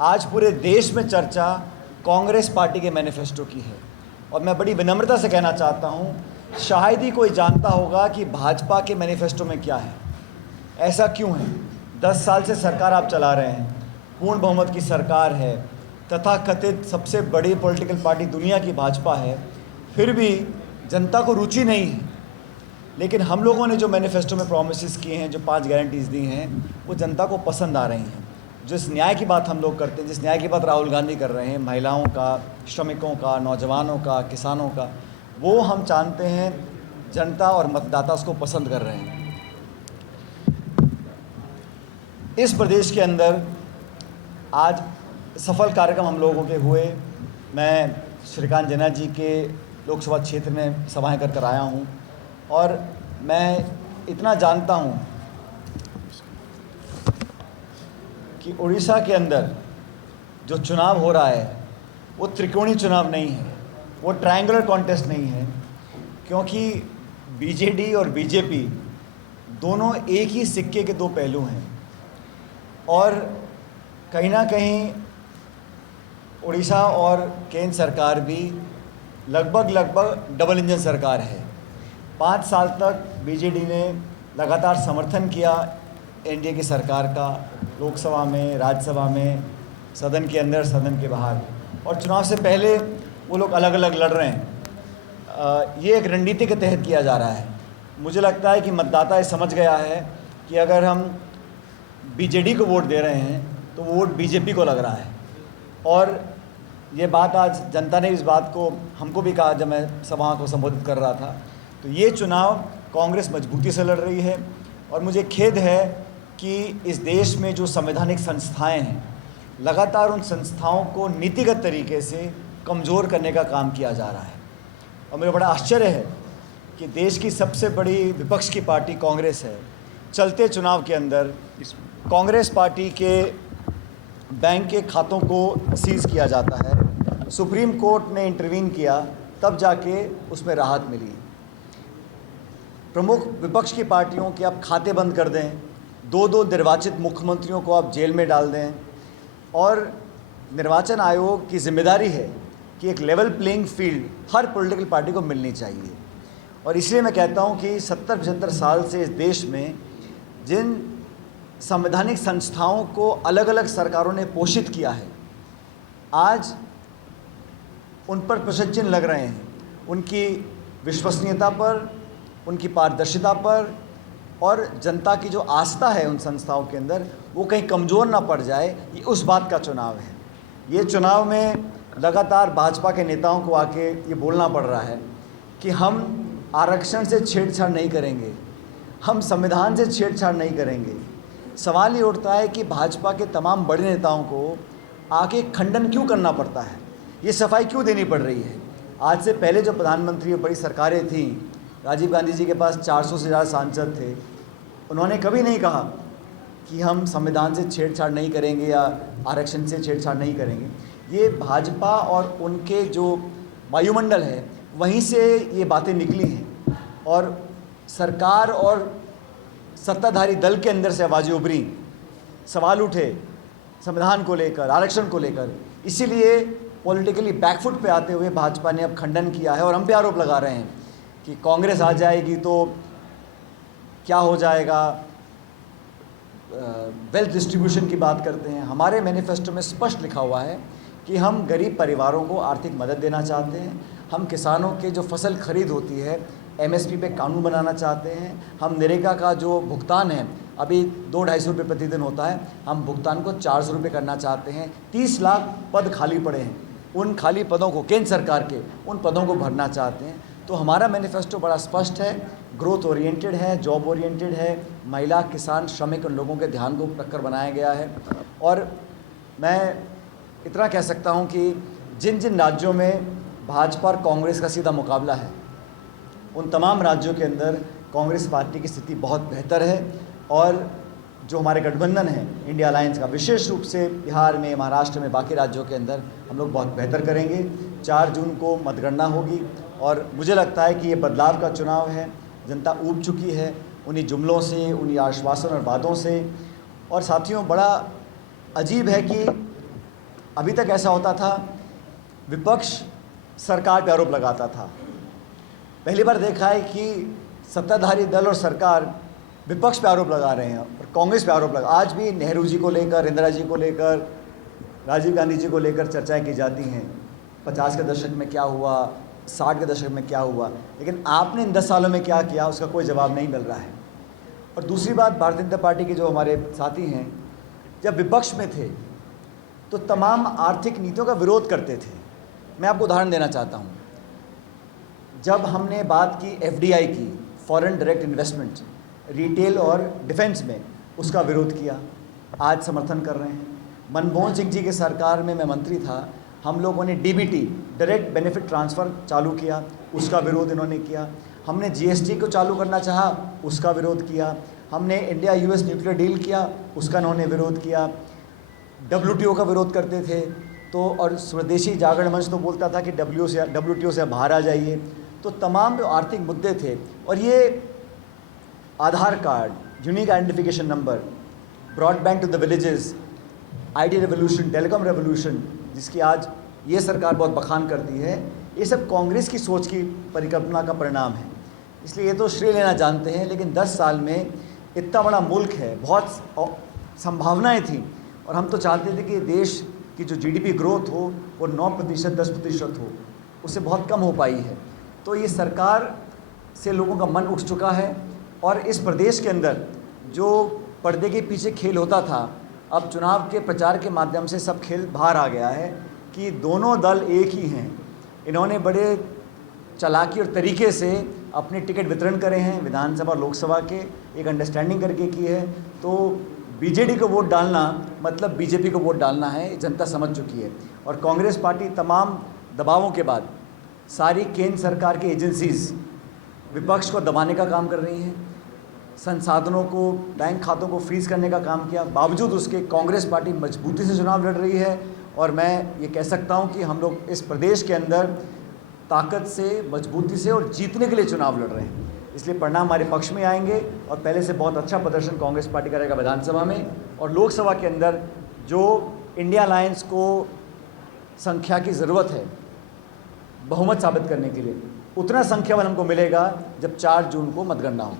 आज पूरे देश में चर्चा कांग्रेस पार्टी के मैनिफेस्टो की है और मैं बड़ी विनम्रता से कहना चाहता हूं, शायद ही कोई जानता होगा कि भाजपा के मैनिफेस्टो में क्या है। ऐसा क्यों है? 10 साल से सरकार आप चला रहे हैं, पूर्ण बहुमत की सरकार है, तथाकथित सबसे बड़ी पॉलिटिकल पार्टी दुनिया की भाजपा है, फिर भी जनता को रुचि नहीं है। लेकिन हम लोगों ने जो मैनिफेस्टो में प्रॉमिसेस किए हैं, जो 5 गारंटीज़ दी हैं, वो जनता को पसंद आ रही हैं। जिस न्याय की बात हम लोग करते हैं, जिस न्याय की बात राहुल गांधी कर रहे हैं, महिलाओं का, श्रमिकों का, नौजवानों का, किसानों का, वो हम जानते हैं जनता और मतदाता उसको पसंद कर रहे हैं। इस प्रदेश के अंदर आज सफल कार्यक्रम हम लोगों के हुए। मैं श्रीकांत जेना जी के लोकसभा क्षेत्र में सभाएं कर आया हूं और मैं इतना जानता हूं कि उड़ीसा के अंदर जो चुनाव हो रहा है वो त्रिकोणीय चुनाव नहीं है, वो ट्रायंगुलर कॉन्टेस्ट नहीं है, क्योंकि बीजेडी और बीजेपी दोनों एक ही सिक्के के दो पहलू हैं। और कहीं ना कहीं उड़ीसा और केंद्र सरकार भी लगभग डबल इंजन सरकार है। 5 साल तक बीजेडी ने लगातार समर्थन किया एनडीए की सरकार का, लोकसभा में, राज्यसभा में, सदन के अंदर, सदन के बाहर, और चुनाव से पहले वो लोग अलग अलग लड़ रहे हैं। ये एक रणनीति के तहत किया जा रहा है। मुझे लगता है कि मतदाता ये समझ गया है कि अगर हम बीजेडी को वोट दे रहे हैं तो वो वोट बीजेपी को लग रहा है। और ये बात आज जनता ने इस बात को हमको भी कहा जब मैं सभा को संबोधित कर रहा था। तो ये चुनाव कांग्रेस मजबूती से लड़ रही है और मुझे खेद है कि इस देश में जो संवैधानिक संस्थाएं हैं, लगातार उन संस्थाओं को नीतिगत तरीके से कमज़ोर करने का काम किया जा रहा है। और मुझे बड़ा आश्चर्य है कि देश की सबसे बड़ी विपक्ष की पार्टी कांग्रेस है, चलते चुनाव के अंदर कांग्रेस पार्टी के बैंक के खातों को सीज किया जाता है। सुप्रीम कोर्ट ने इंटरवीन किया, तब जाके उसमें राहत मिली। प्रमुख विपक्ष की पार्टियों के आप खाते बंद कर दें, 2 निर्वाचित मुख्यमंत्रियों को आप जेल में डाल दें, और निर्वाचन आयोग की जिम्मेदारी है कि एक लेवल प्लेइंग फील्ड हर पॉलिटिकल पार्टी को मिलनी चाहिए। और इसलिए मैं कहता हूं कि 70-75 साल से इस देश में जिन संवैधानिक संस्थाओं को अलग अलग सरकारों ने पोषित किया है, आज उन पर प्रश्न चिन्ह लग रहे हैं, उनकी विश्वसनीयता पर, उनकी पारदर्शिता पर, और जनता की जो आस्था है उन संस्थाओं के अंदर वो कहीं कमज़ोर ना पड़ जाए, ये उस बात का चुनाव है। ये चुनाव में लगातार भाजपा के नेताओं को आके ये बोलना पड़ रहा है कि हम आरक्षण से छेड़छाड़ नहीं करेंगे, हम संविधान से छेड़छाड़ नहीं करेंगे। सवाल ये उठता है कि भाजपा के तमाम बड़े नेताओं को आके खंडन क्यों करना पड़ता है, ये सफाई क्यों देनी पड़ रही है। आज से पहले जो प्रधानमंत्री और बड़ी सरकारें थीं, राजीव गांधी जी के पास 400 से ज़्यादा सांसद थे, उन्होंने कभी नहीं कहा कि हम संविधान से छेड़छाड़ नहीं करेंगे या आरक्षण से छेड़छाड़ नहीं करेंगे। ये भाजपा और उनके जो वायुमंडल है वहीं से ये बातें निकली हैं, और सरकार और सत्ताधारी दल के अंदर से आवाज़ें उभरी, सवाल उठे संविधान को लेकर, आरक्षण को लेकर। इसीलिए पॉलिटिकली बैकफुट पे आते हुए भाजपा ने अब खंडन किया है और हम पे आरोप लगा रहे हैं कि कांग्रेस आ जाएगी तो क्या हो जाएगा, वेल्थ डिस्ट्रीब्यूशन की बात करते हैं। हमारे मैनिफेस्टो में स्पष्ट लिखा हुआ है कि हम गरीब परिवारों को आर्थिक मदद देना चाहते हैं, हम किसानों के जो फसल खरीद होती है एमएसपी पे कानून बनाना चाहते हैं, हम नरेगा का जो भुगतान है अभी 200-250 रुपये प्रतिदिन होता है, हम भुगतान को 400 रुपये करना चाहते हैं। 30 लाख पद खाली पड़े हैं, उन खाली पदों को, केंद्र सरकार के उन पदों को भरना चाहते हैं। तो हमारा मैनिफेस्टो बड़ा स्पष्ट है, ग्रोथ ओरिएंटेड है, जॉब ओरिएंटेड है, महिला, किसान, श्रमिक, उन लोगों के ध्यान को रखकर बनाया गया है। और मैं इतना कह सकता हूं कि जिन जिन राज्यों में भाजपा और कांग्रेस का सीधा मुकाबला है, उन तमाम राज्यों के अंदर कांग्रेस पार्टी की स्थिति बहुत बेहतर है। और जो हमारे गठबंधन है इंडिया अलायंस का, विशेष रूप से बिहार में, महाराष्ट्र में, बाकी राज्यों के अंदर हम लोग बहुत बेहतर करेंगे। 4 जून को मतगणना होगी और मुझे लगता है कि ये बदलाव का चुनाव है। जनता ऊब चुकी है उन्हीं जुमलों से, उन्हीं आश्वासन और वादों से। और साथियों, बड़ा अजीब है कि अभी तक ऐसा होता था, विपक्ष सरकार पे आरोप लगाता था। पहली बार देखा है कि सत्ताधारी दल और सरकार विपक्ष पे आरोप लगा रहे हैं और कांग्रेस पे आरोप लगा। आज भी नेहरू जी को लेकर, इंदिरा जी को लेकर, राजीव गांधी जी को लेकर चर्चाएं की जाती हैं। 50 के दशक में क्या हुआ, 60 के दशक में क्या हुआ, लेकिन आपने इन 10 सालों में क्या किया, उसका कोई जवाब नहीं मिल रहा है। और दूसरी बात, भारतीय जनता पार्टी के जो हमारे साथी हैं, जब विपक्ष में थे तो तमाम आर्थिक नीतियों का विरोध करते थे। मैं आपको उदाहरण देना चाहता हूँ। जब हमने बात की एफडीआई की, फॉरेन डायरेक्ट इन्वेस्टमेंट, रिटेल और डिफेंस में, उसका विरोध किया, आज समर्थन कर रहे हैं। मनमोहन सिंह जी के सरकार में मैं मंत्री था, हम लोगों ने डीबीटी, डायरेक्ट बेनिफिट ट्रांसफ़र चालू किया, उसका विरोध इन्होंने किया। हमने जीएसटी को चालू करना चाहा, उसका विरोध किया। हमने इंडिया यूएस न्यूक्लियर डील किया, उसका इन्होंने विरोध किया। डब्ल्यूटीओ का विरोध करते थे तो, और स्वदेशी जागरण मंच तो बोलता था कि डब्ल्यूटीओ से बाहर आ जाइए। तो तमाम जो आर्थिक मुद्दे थे, और ये Aadhaar card, unique identification number, broadband to the villages, IT revolution, telecom revolution, जिसकी आज ये सरकार बहुत बखान करती है, ये सब कांग्रेस की सोच की परिकल्पना का परिणाम है। इसलिए ये तो श्रेय लेना जानते हैं, लेकिन 10 साल में इतना बड़ा मुल्क है, बहुत संभावनाएं थी, और हम तो चाहते थे कि देश की जो जीडीपी ग्रोथ हो वो 9%, 10% हो, उससे बहुत कम हो पाई है। तो ये सरकार से लोगों का मन उठ चुका है, और इस प्रदेश के अंदर जो पर्दे के पीछे खेल होता था, अब चुनाव के प्रचार के माध्यम से सब खेल बाहर आ गया है कि दोनों दल एक ही हैं। इन्होंने बड़े चालाकी और तरीके से अपने टिकट वितरण करे हैं, विधानसभा और लोकसभा के एक अंडरस्टैंडिंग करके की है। तो बीजेडी को वोट डालना मतलब बीजेपी को वोट डालना है, जनता समझ चुकी है। और कांग्रेस पार्टी तमाम दबावों के बाद सारी केंद्र सरकार की एजेंसीज़ विपक्ष को दबाने का काम कर रही हैं, संसाधनों को, बैंक खातों को फ्रीज करने का काम किया। बावजूद उसके कांग्रेस पार्टी मजबूती से चुनाव लड़ रही है, और मैं ये कह सकता हूँ कि हम लोग इस प्रदेश के अंदर ताकत से, मजबूती से और जीतने के लिए चुनाव लड़ रहे हैं। इसलिए परिणाम हमारे पक्ष में आएंगे, और पहले से बहुत अच्छा प्रदर्शन कांग्रेस पार्टी करेगा विधानसभा में, और लोकसभा के अंदर जो इंडिया अलायंस को संख्या की ज़रूरत है बहुमत साबित करने के लिए, उतना संख्या बल हमको मिलेगा जब 4 जून को मतगणना हो।